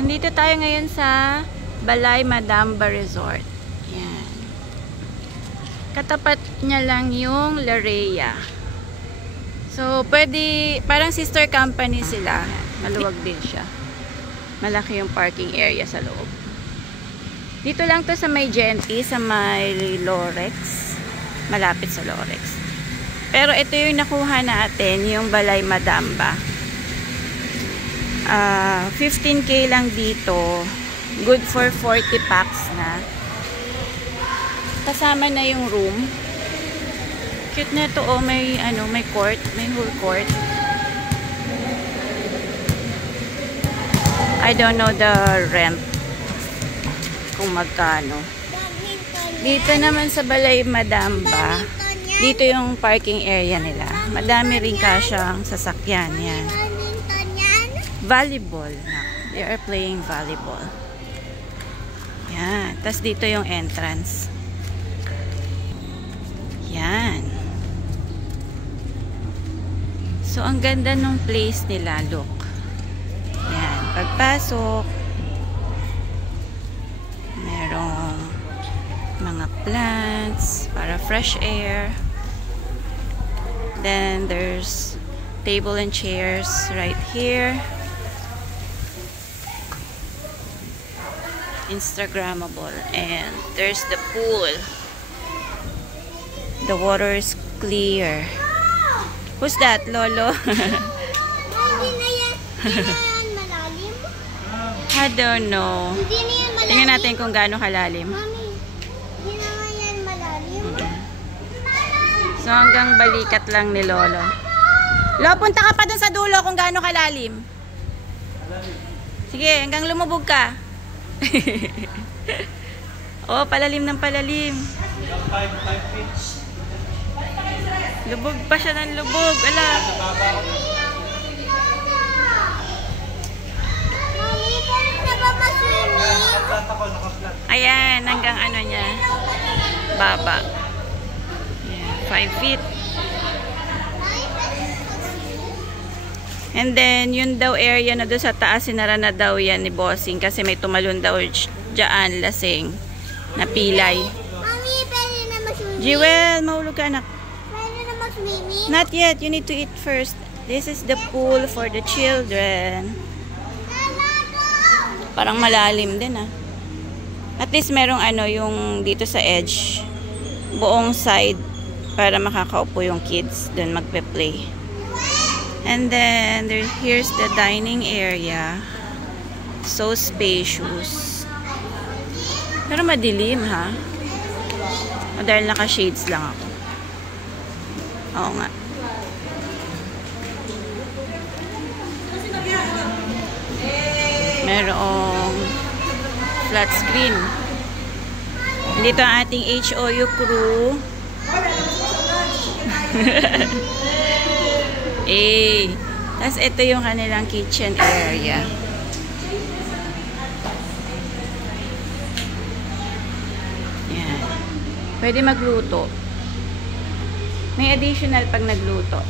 Nandito tayo ngayon sa Balay Madamba Resort. Yan. Katapat niya lang yung Larea. So, pwede, parang sister company sila. Maluwag din siya. Malaki yung parking area sa loob. Dito lang to sa may Genty, sa may Lorex. Malapit sa Lorex. Pero ito yung nakuha natin, yung Balay Madamba. 15K lang dito. Good for 40 packs na. Kasama na yung room. Cute na ito. Oh, may may court, may whole court. I don't know the rent kung magkano. Dito naman sa Balay Madamba, dito yung parking area nila. Madami rin kasyang sasakyan. Yan. Volleyball. They are playing volleyball. Yan. Tapos dito yung entrance. Yan. So, ang ganda ng place nila. Look. Yan. Pagpasok, merong mga plants para fresh air. Then, there's table and chairs right here. Instagrammable. And there's the pool. The water is clear. Who's that, Lolo? I don't know. Tingnan natin kung gaano kalalim. So hanggang balikat lang ni Lolo. Lo, punta ka pa dun sa dulo kung gaano kalalim. Sige, hanggang lumubog ka. Oh, palalim ng palalim. Lubog pa siya ng lubog. Ala. Ayan, hanggang ano niya. Baba. Ayan, 5 feet. And then, yun daw area na doon sa taas, sinara na daw yan ni Bossing kasi may tumalon daw dyan, lasing, na pilay. Mami, pwede na mag-swimming? Jewel, mahulog ka anak. Pwede na mag-swimming? Not yet, you need to eat first. This is the pool for the children. Parang malalim din ah. At least merong yung dito sa edge, buong side para makakaupo yung kids doon magpe-play. And then here's the dining area. So spacious. Pero madilim ha. O dahil naka-shades lang ako. Oo nga. Merong flat screen. Dito ang ating HOU crew. Tapos ito yung kanilang kitchen area. Yan. Pwede magluto. May additional pag nagluto.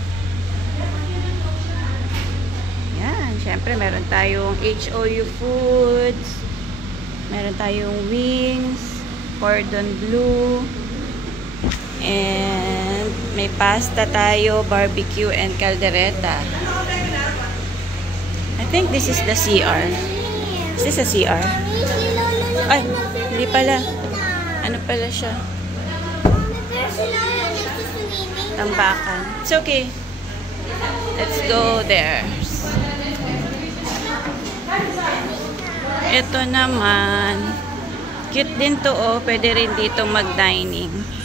Yan. Siyempre, meron tayong HOU foods. Meron tayong wings. Cordon bleu. And may pasta tayo, barbecue, and caldereta. I think this is the CR. Is this a CR? Ay, hindi pala. Ano pala siya? Tambakan. It's okay. Let's go there. Ito naman. Cute din to oh. Pwede rin dito mag-dining.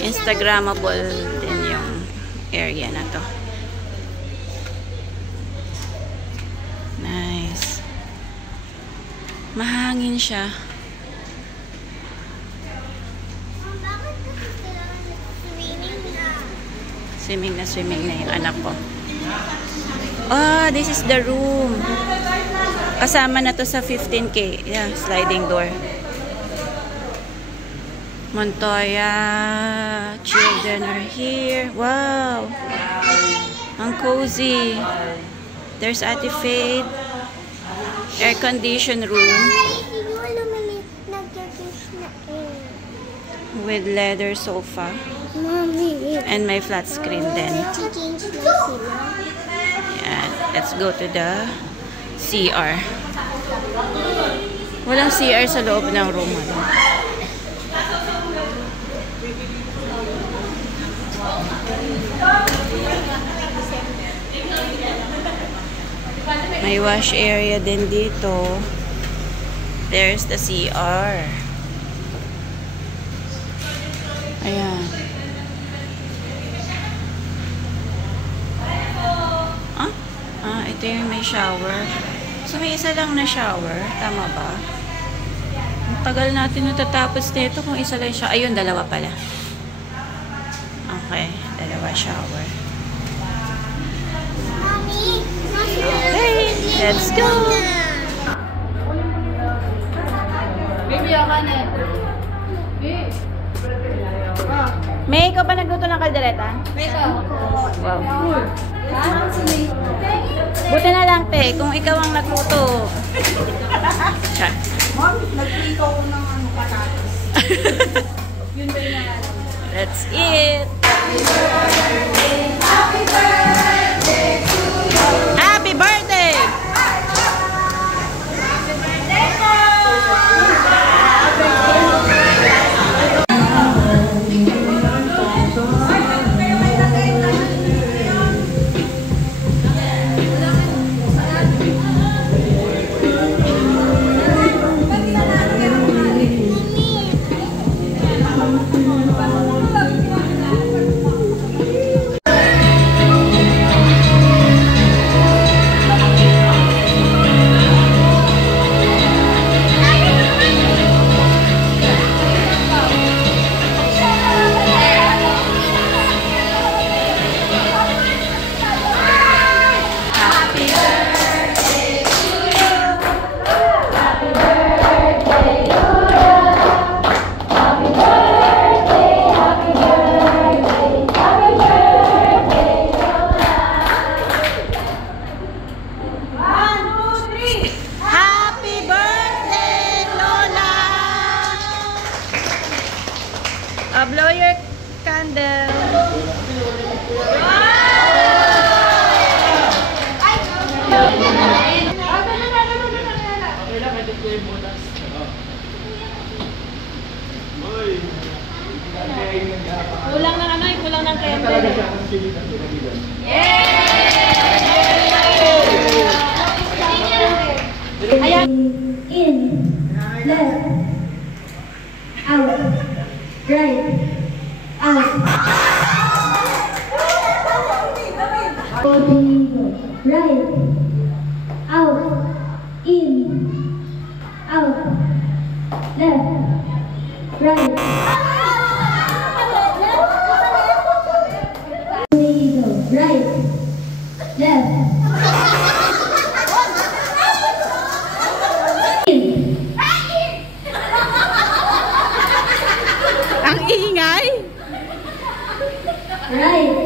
Instagrammable din yung area na to. Nice. Mahangin siya. Swimming na yung anak ko. Oh, this is the room. Kasama na to sa 15K. Yeah, sliding door. Montoya children are here. Wow, ang cozy. There's Ate Faith. Air condition room Siguro may nag-kiss na air. with leather sofa. Mommy. And may flat screen din. Change na sila. Yan. Let's go to the CR. Walang CR sa loob ng room. May wash area din dito. There's the CR. Ayan. Ito yung may shower. So, may isa lang na shower. Tama ba? Ang tagal natin natatapos nito kung isa lang siya. Ayun, dalawa pala. Okay, dalawa shower. Mommy, Okay, let's go! Baby, ako na. May, ikaw ba nagluto ng kaldereta? Wow. Buti na lang, te, kung ikaw ang nagluto. Siya. Mom, nag-ikaw ko ng ano kanatas. Yun ba yung Let's eat! Happy birthday! Blow your candle. Kulang ng ano, kulang ng candle. Ayan. In, left, out, right, out. Right, out, in, out, left, right. Right, left. Ang ingay. Right.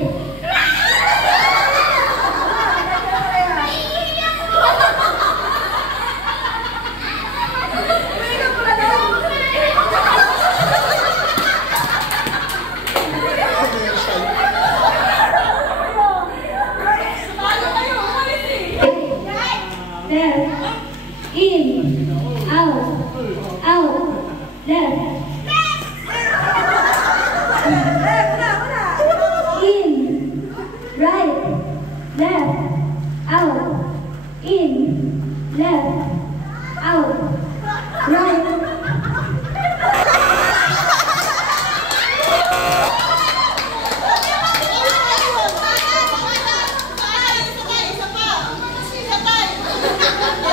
Left, in, out, left. In, right, left, out, in, left, out, right.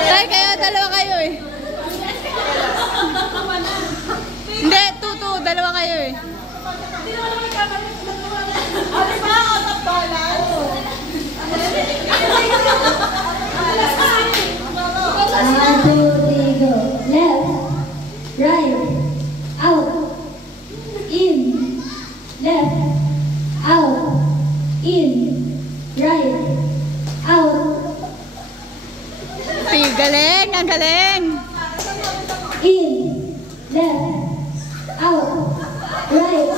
Tay, kaya dalawa kayo eh. Hindi, dalawa kayo eh. Left, right, out, in, left, out, in, right, out. Tingin Galing, ang galing. In, left, out, right,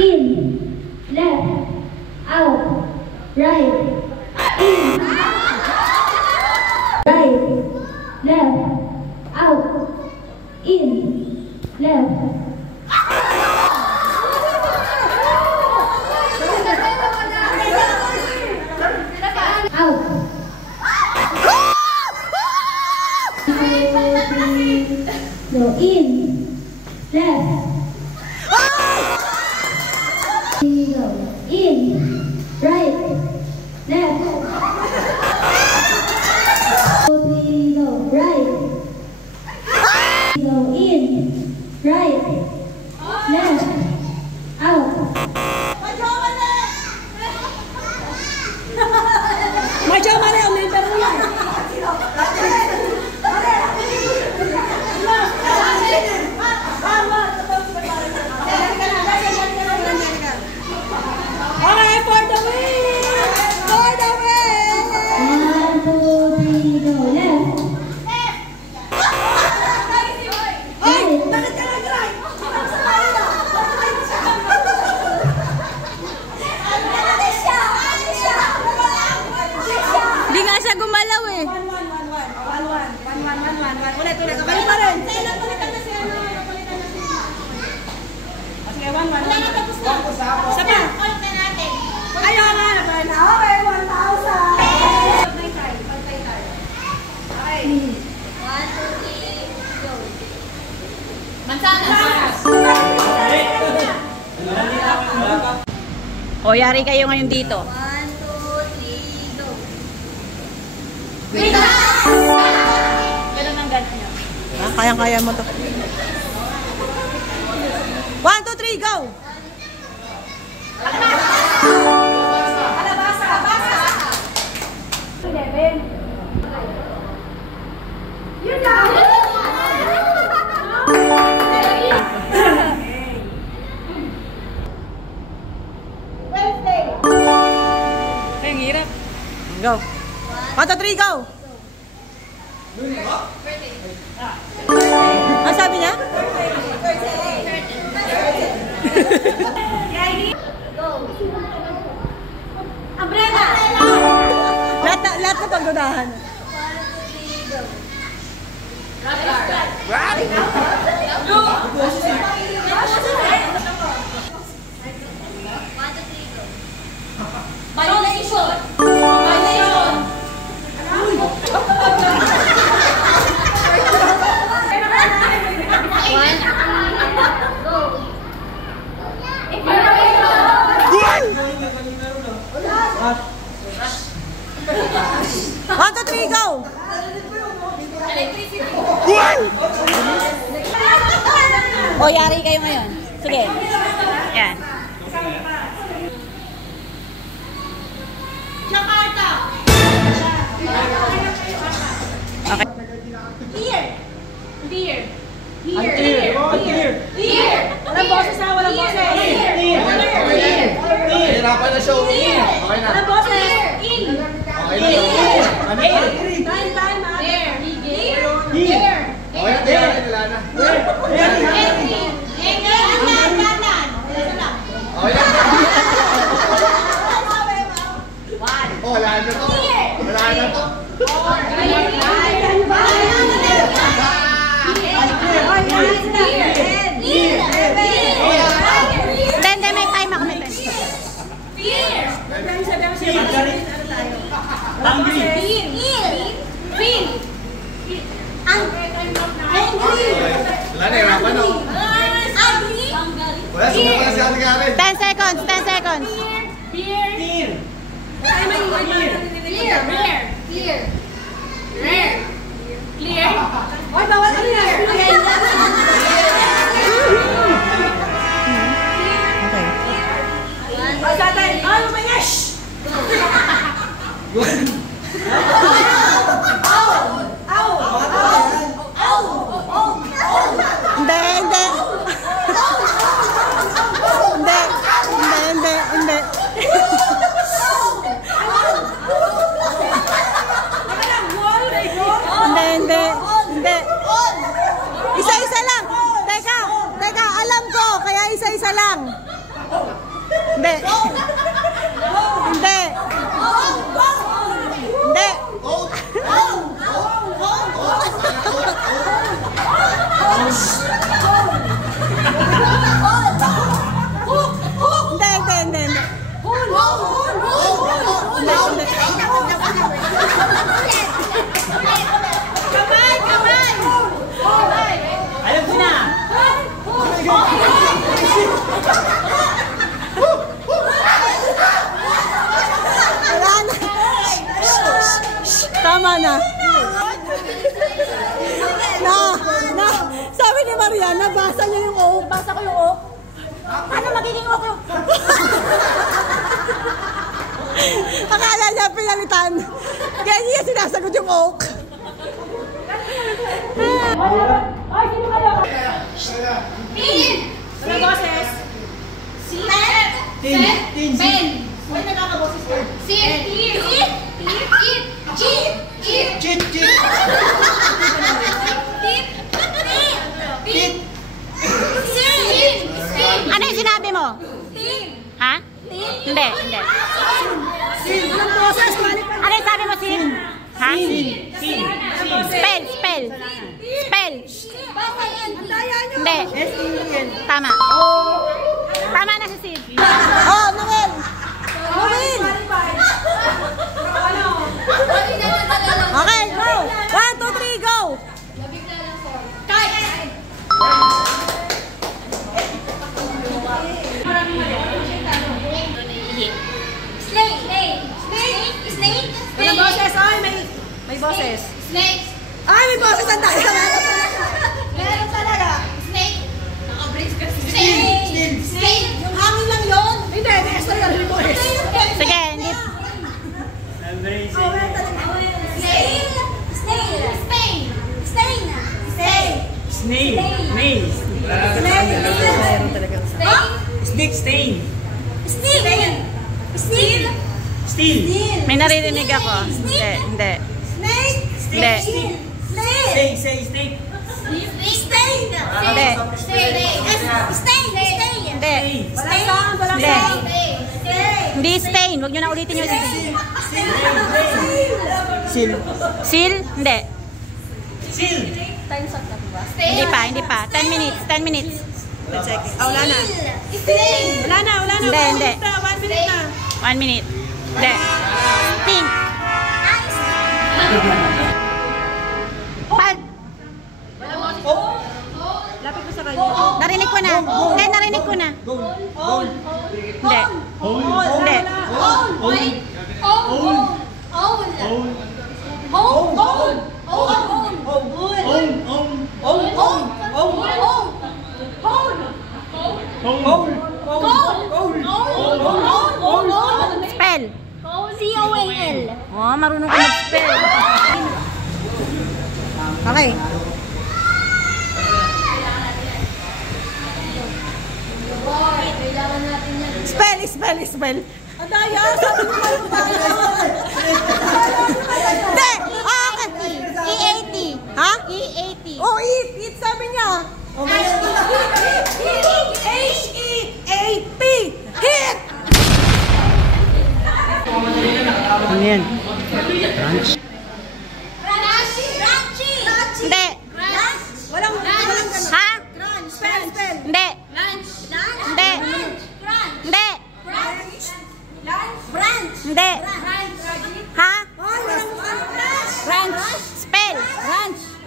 in, left, out, right, in, right, left, out, in, left. Out. No, in, left. No, in, right, left. No, right. No, in, right, left, out. Madyo mali, umimper mo yan. Okay, for the win! For the win! 1, 2, 3, go, left. Ay! Bakit ka nag-right? Hindi nga siya gumalaw eh. 1-1. Ulit. Balik pa rin. Sige, 1-1. Wala na, tapos na. Isa pa. Ayaw nga na ba na? Okay, 1,000. Pagtay. Okay. 1, 2, 3, go. Mansanas. O, yari kayo ngayon dito. 1, 2, 3, go. Ganun ang ganun nyo. Kayang-kaya mo to. 1, 2, 3, go! Alabasa! 11. Yun na! Wednesday! Ay, ang hirap. Go! 1, 2, 3, go! Ang sabi niya? Umbrella! Lahat na pagdudahan. One, two, three, go! O, yari kayo ngayon. Sige. Yan. Okay. Walang boses na, walang boses! Hirapan na siya umiin. Okay na. Walang boses! Okay na. Time, ha? Okay na. Wala na. Okay na. Oh, wala na to. Wala na to. Hindi, may time ako. May time. Wala na. Hirapan na. Wala. Sumuka na si Ate Karen. 10 seconds, 10 seconds. Oy, bawal ka na! Okay. Tatay! Ay, umayash! Hindi. Hindi. Hindi. Hindi. Hindi. Alam ko na! Tama na. Sabi ni Mariana, basa niya yung oak. Basa ko yung oak. Ano magiging oak yung? Akala niya pinalitan. Kaya niya sinasagot yung oak. Ay, sino kayo? Ano boses? Tin. Ay, nagkakaboses ka. Ano yung sinabi mo? Ha? Hindi. Anong boses? Ano yung sabi mo, Sim? Ha? Spell. Hindi. Tama. Tama na si Sim. Oh, Noel! Okay, go! 1, 2, 3, go! Ano boses? Ay, may boses. Ay, may boses ang tayo. Meron talaga. Yung hangin lang yun. Hindi, extra yan. May boses. Sige, hindi. Steel. May naririnig ako. Hindi. Hindi. Say snake. Hindi. Hindi. Hindi stain. Huwag nyo na ulitin yung stain. Seal? Hindi. Seal. Hindi pa. 10 minutes. Wala na. Hindi. 1 minute na. 1 minute. Hindi. Pink. Pag. Lapit ko sa kanya. Narinig ko na. Hindi, narinig ko na. Hindi. Hindi. Spell. C-O-A-L. Oh, marunong ka mag-spell. Okay. Spell. Adaya, sabi mo lang Hindi! Okay! E-A-T. Ha? E-A-T. Oh, eat! Sabi niya! H-E-A-T! Hit! Ano yan? Hindi. Walang Ha? spell. Hindi. Hindi. Hindi. Hindi. Ha? Ranch. Spell.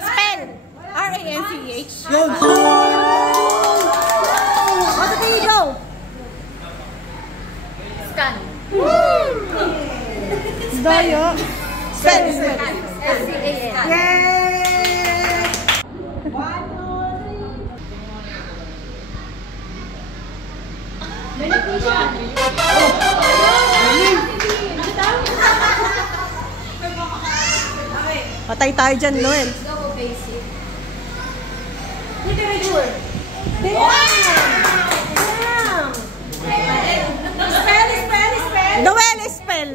Spell. R-A-N-C-H. Yun! What do you go? Scan. Dayo. Spell. S-C-A-N. Yay! Patay tayo dyan, Noel. Literature. Noel, spell.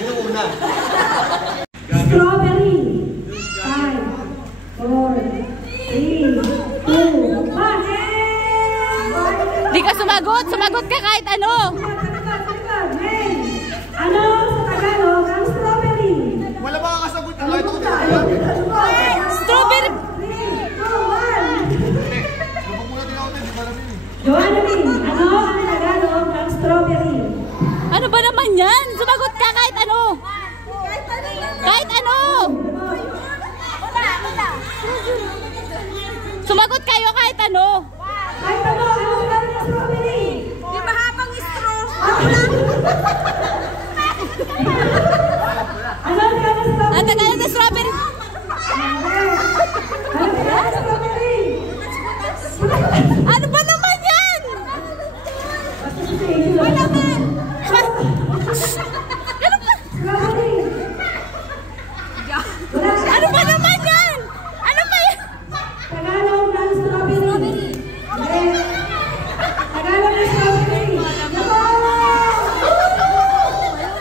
Yun ang una. Strawberry. 5, 4, 3, 2, 1. Di ka sumagot. Sumagot ka kahit ano. Ano sa Tagalog ang strawberry? Wala ba kakasagot? Kahit ako Strawberry. 3, 2, 1. Lubog muna din ako din. Di ba namin eh. Joanna Min, ano ang Tagalog ng strawberry? Ano ba naman yan? Sumagot ka kahit ano. Kahit ano. Sumagot kayo kahit ano. Kahit ano, ano ang Tagalog ng strawberry? Di ba habang straw? Ano ang Tagalog ng strawberry? Ang Tagalog ng strawberry. Ano ang Tagalog ng strawberry? Ano ba naman yan? Wala ba? Ano ba? Ano ba naman yan? Ano ba yan? Tagalog ng strawberry. Tagalog ng strawberry.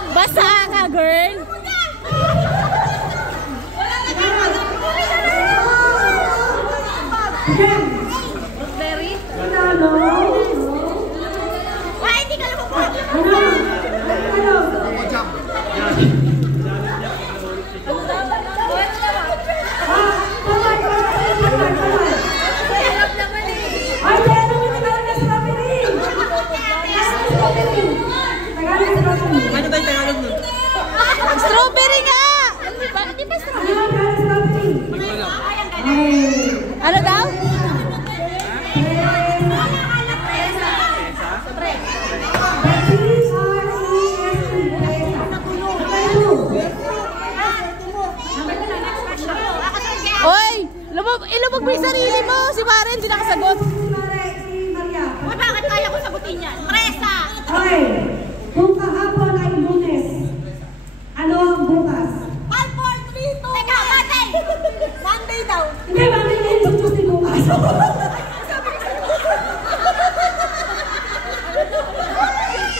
Basa ka, girl. Rosemary? Tagalog. Why, hindi ka lumabot? Ano? Tagalog. Hirap naman eh. Ay, kaya naman Tagalog ng strawberry. Tagalog ng strawberry. Ano ba yung Tagalog nun? Strawberry nga. Bakit di ba Ano strawberry? ang Tagalog ng strawberry? Ano daw? Oy, ilubog mo yung sarili mo. Si Maren, hindi nakasagot. Uy, bakit kaya ko sagutin yan? Presa! Okay. Kung kahapon ay Lunes, ano ang bukas? 5, 4, 3, 2, teka, Monday! Monday daw. Hindi, mami, hindi yung Tuesday bukas.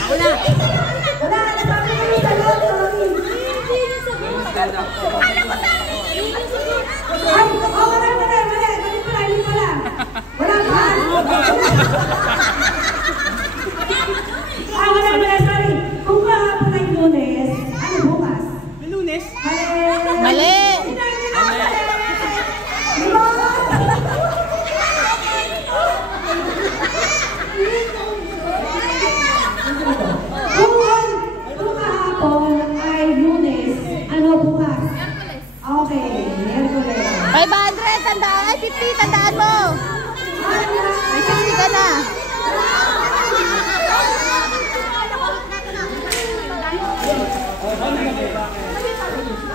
Wala. Wala, nasabi ko yung sagot, sorry. Alam mo sa Ay, mali. Mali pala, hindi pala. Wala ba? Wala, sorry. Kung kahapon ay Lunes, ano bukas? Lunes? Mali. Kung kahapon ay Lunes, ano bukas? Okay, Miyerkules. 500, tandaan. Ay, 50, tandaan mo. May 50 ka na.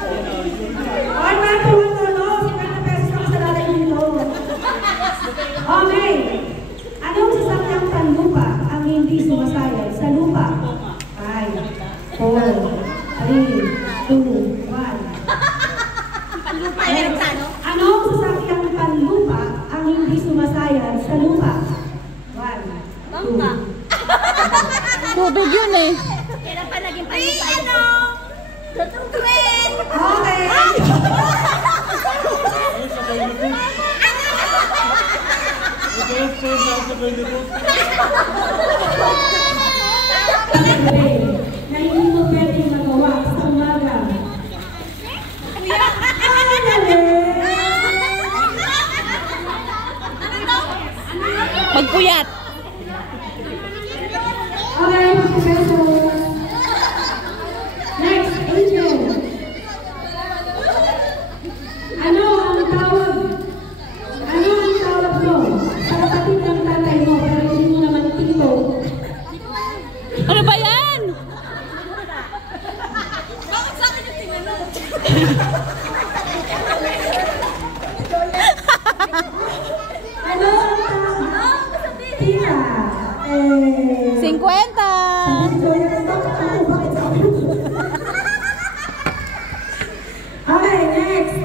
Ay, mga tuwan-tuwa, 50 pesos ako sa lalay nito. Okay. Anong sasakyang panlupa ang hindi sumasayad sa lupa? 5, 4, 3, 2, 1. panlupa yung tano. Anong sasakyang panlupa ang hindi sumasayad sa lupa? 1, 2. Tubig yun eh. Kailan pa naging panlupa ano? Tututuin! Okay. Na hindi mo pwedeng magawa sa umaga. Magpuyat. Okay, Professor. Next, Angel. Ano ang tawag mo sa kapatid ng tatay mo pero hindi mo naman tito? Ano ba yan? Bakit sa akin yung tinanong? Ano ang tawag? Tita. 50. Okay, next.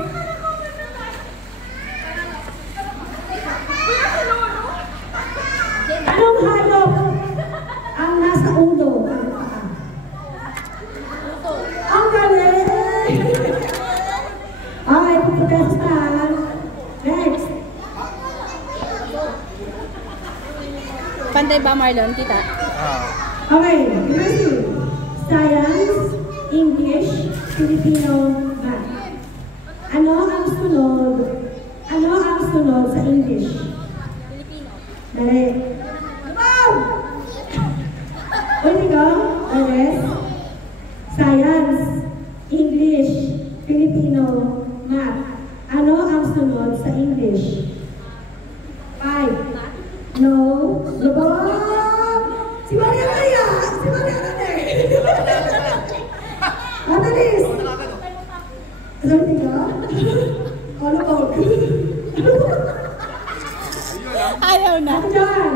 Anong hayop ang nasa ulo ng paa? Ang galing! Okay, pupunta. Next. Panday Bakit ba, Marlon? Kita? Okay, ready? Science, English, Filipino, Math. Ano ang sunod? Ano ang sunod sa English? Filipino. Dali. Wow! Ulit ko. Ares. Science, English, Filipino, Math. Ano ang sunod sa English? 5. No. Lubog! Si Maria Maria! Si Maria Maria! Matalis! Ulit ko. O, lubog. Ayaw na. Ako dyan.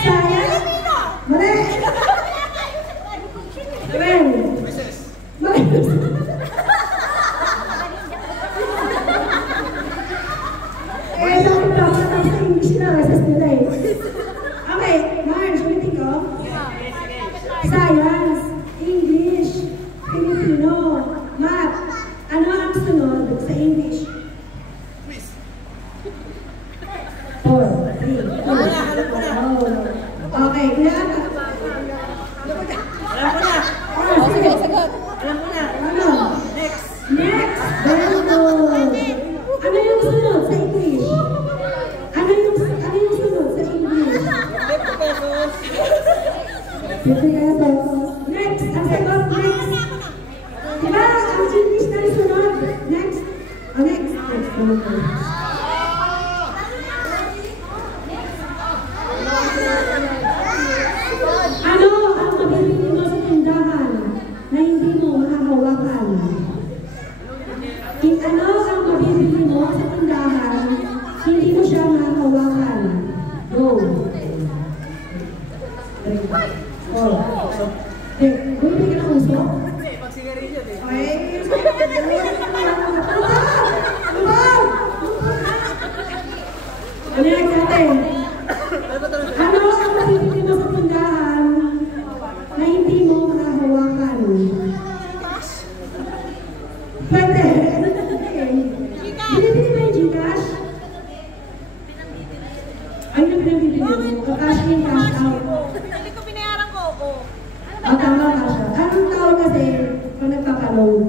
Science. Mali. Well. Mali. Dapat sa English na. Resas nila eh. Okay, Marge, ulitin ko. Science, English, Filipino, Math. Ano ang sunod sa English? 4, 3, 2, 1. Okay, kuya. Alam ko na. Sige, sagot. Alam ko na. Ano? Next. Next. Very good. Ano yung sunod sa English? Ano yung sunod sa English? 50 pesos. 50 pesos. Next. Ang sagot, next. Diba? Ang English na yung sunod. Next. Oh, next. Next. Ano ang mabibili mo sa tindahan na hindi mo makakawakan? Ano ang mabibili mo sa tindahan hindi mo siya makakawakan? Go! 3, 4. Bumili ka ng usok? Pag sigarilyo, eh. Okay. Ano yung natin? Ano ang mabibili mo sa tindahan na hindi mo makahawakan? Pwede. Binibili ba yung Gcash? Ay, na binibili mo. Cash in, cash out. Hindi ko binayaran ko. Ang tama ka siya. Anong tawag kasi kung nagpapaload?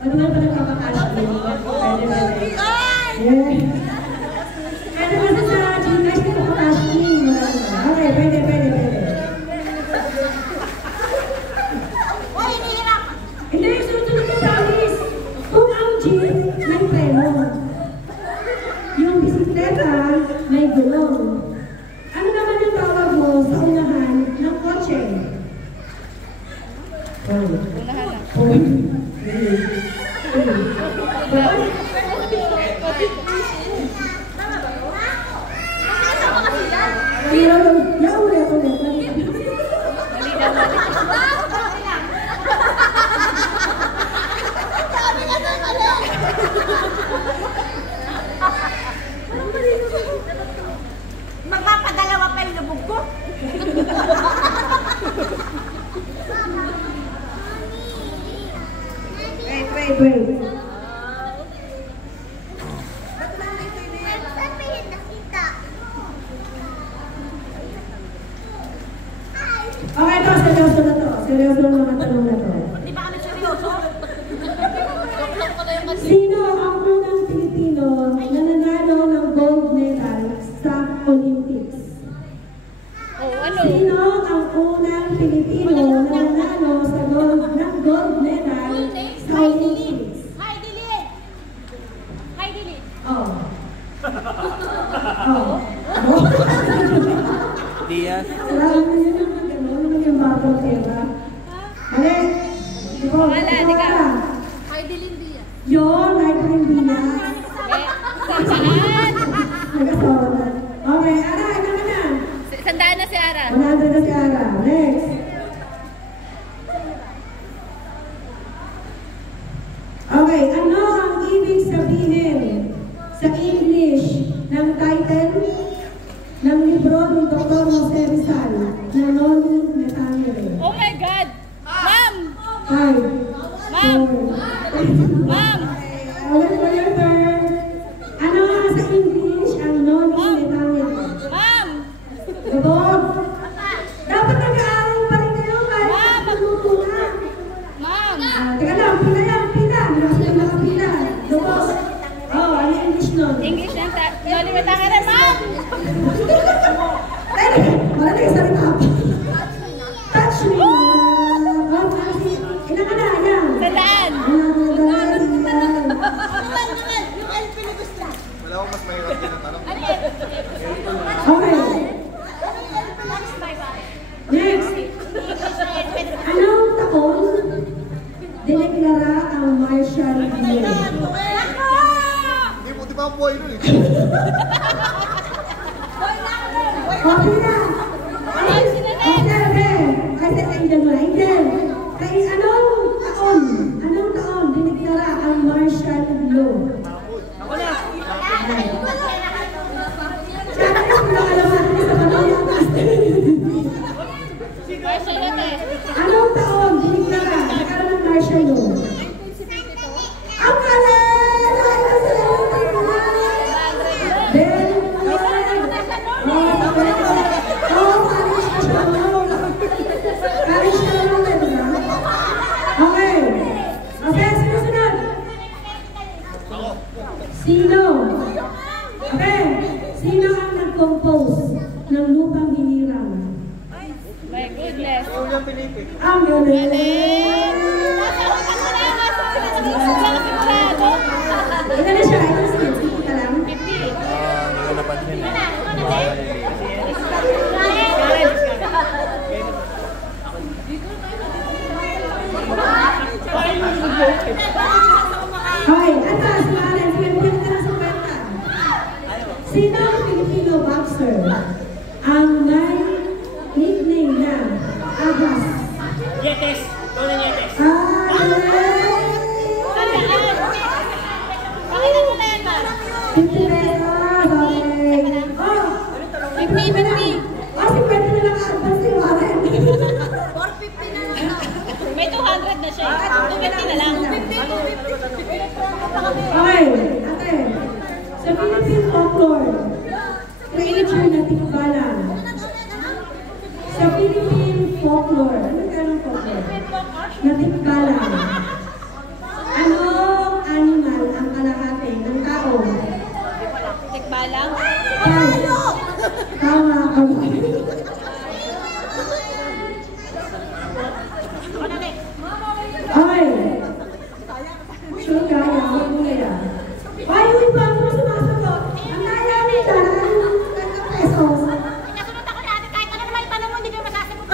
Ano nga pa nagpapakash in? Pwede. Yeah. Pwede ba sa Gcash dito pa cash in? Okay, pwede. Uy, hinihirap! Hindi, sunod-sunod ka promise. Kung ang jeep may preno, yung bisikleta may gulong. Ano naman yung tawag mo sa unahan ng kotse? Unahan lang. 3. Magpapadalawa pa yung lubog ko. Wait. Okay, ito, seryoso na to. Seryoso na mga tanong na to. Hindi ba kami seryoso? Sino ang unang Pilipino na nanalo ng gold medal sa Olympics? Sino ang unang Pilipino na nanalo sa gold medal sa Olympics? Hi, Dili. Oh. Diaz. Salamat na yun ang gano'n yung batang pera. Mali. Wala. Hi, Dili Dia. Yun, ay Pilipinas. Saan? Nag-asawa na. Okay, Ara, ano ka na? Sandaan na si Ara. 100 na si Ara. Next. Okay, ano ang ibig sabihin sa English ng title ng libro ni Dr. Jose Rizal na Noli Me Tangere? Oh my God! Ma'am! 5, Ma'am! 4, Ma'am! Ulit for your turn. Ano nga sa English ang Noli Me Tangere? Ma'am! Gabog! Dapat nag-aaral pa rin kayo kahit naluto na. Ma'am! Teka lang, pila yan, pila. Hindi na nakapila. Gabog! Oh, ano yung English nun? English lang ta. Loliwet ang ere, ma'am! Teka, wala na yung salita. Touch me! Ilan ka na, yan? Tandaan! Wala akong mas mahirap din ang tanong. Okay. Next. Anong taon dineklara ang martial law? Di ba ang buhay nun eh? Okay na. Okay. I said Angel mo. Angel. Kay anong taon dineklara ang martial law? Ako na. Anong taon dineklara nagkaroon ng martial law? Ang galing! Then, okay. Okay, susunod. Sino? Okay. Sino ang nag-compose ng Lupang Hinirang? My goodness! Yung yung pinipig. Ang galing! Ito na siya. Ito na siya. Sige ka lang. Hindi ko napansin. Okay, atas, Maren. Sige, bigyan ka lang sa kwenta. Sino ang Filipino boxer ang may nickname na Agas? Yetes! Tony Yetes! Pakita mo na yan, ma'am. 50 pesos. Okay. Oh, 50. oh, si Pwede na lang advance ni Maren. 450 na lang. May 200 na siya. 250 na lang. Okay, ate. Sa Philippine folklore, creature na tikbalang. Sa Philippine folklore, ano ka ng folklore? Na tikbalang. Anong animal ang kalahati ng tao? Tikbalang? Tama ka. Okay. Sure ka, huwag mo kaya. Ay, yung iba mo sumasagot. Ang naya nila, ang pesos. Pinasunod ako natin kahit ano naman itanong mo, hindi kayo masasagot.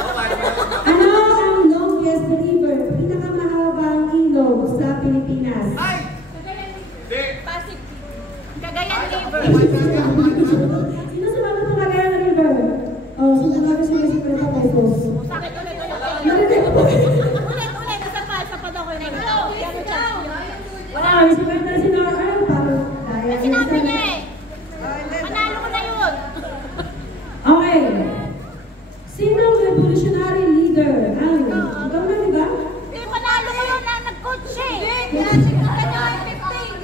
Ano ang longest river, pinakamahabang ilog sa Pilipinas? Pasig. Cagayan River. Sino sumagot ng Cagayan River? Oh, sumagot siya kasi 50 pesos. Sakit ulit. Narinig ko. Ulit. Sa pa daw ko yun. Wala, may sumagot na sino. Ano, parang daya. Sinabi niya eh. Manalo ko na yun. Okay. Sinong revolutionary leader ang... Ikaw na, di ba? Hindi, manalo ko yun na nag-coach siya eh.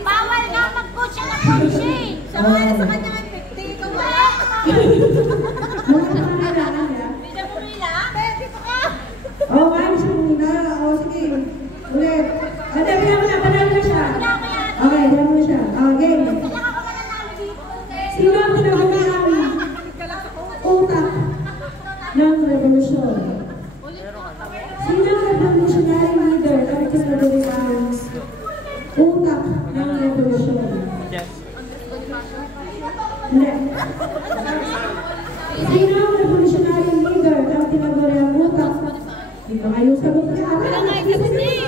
Bawal nga mag-coach siya ng coach eh. Sa kanya nga 50. Ikaw wala. Mga pangailangan niya. Hindi siya pumila. Dito ka. Oh, ma'am, siya muna. Oh, sige. Ulit. Ate, bilang mo na. Panalo na siya. Okay, bilang mo na siya. Okay. Sino ang tinagawa ng utak ng revolusyon? Sino ang revolutionary leader ang tinagawa ng utak ng revolusyon? Yes. Hindi. Sino ang revolutionary leader ang tinagawa ng utak? Di ba kayong sagot niya? Wala nga, sagot niya eh.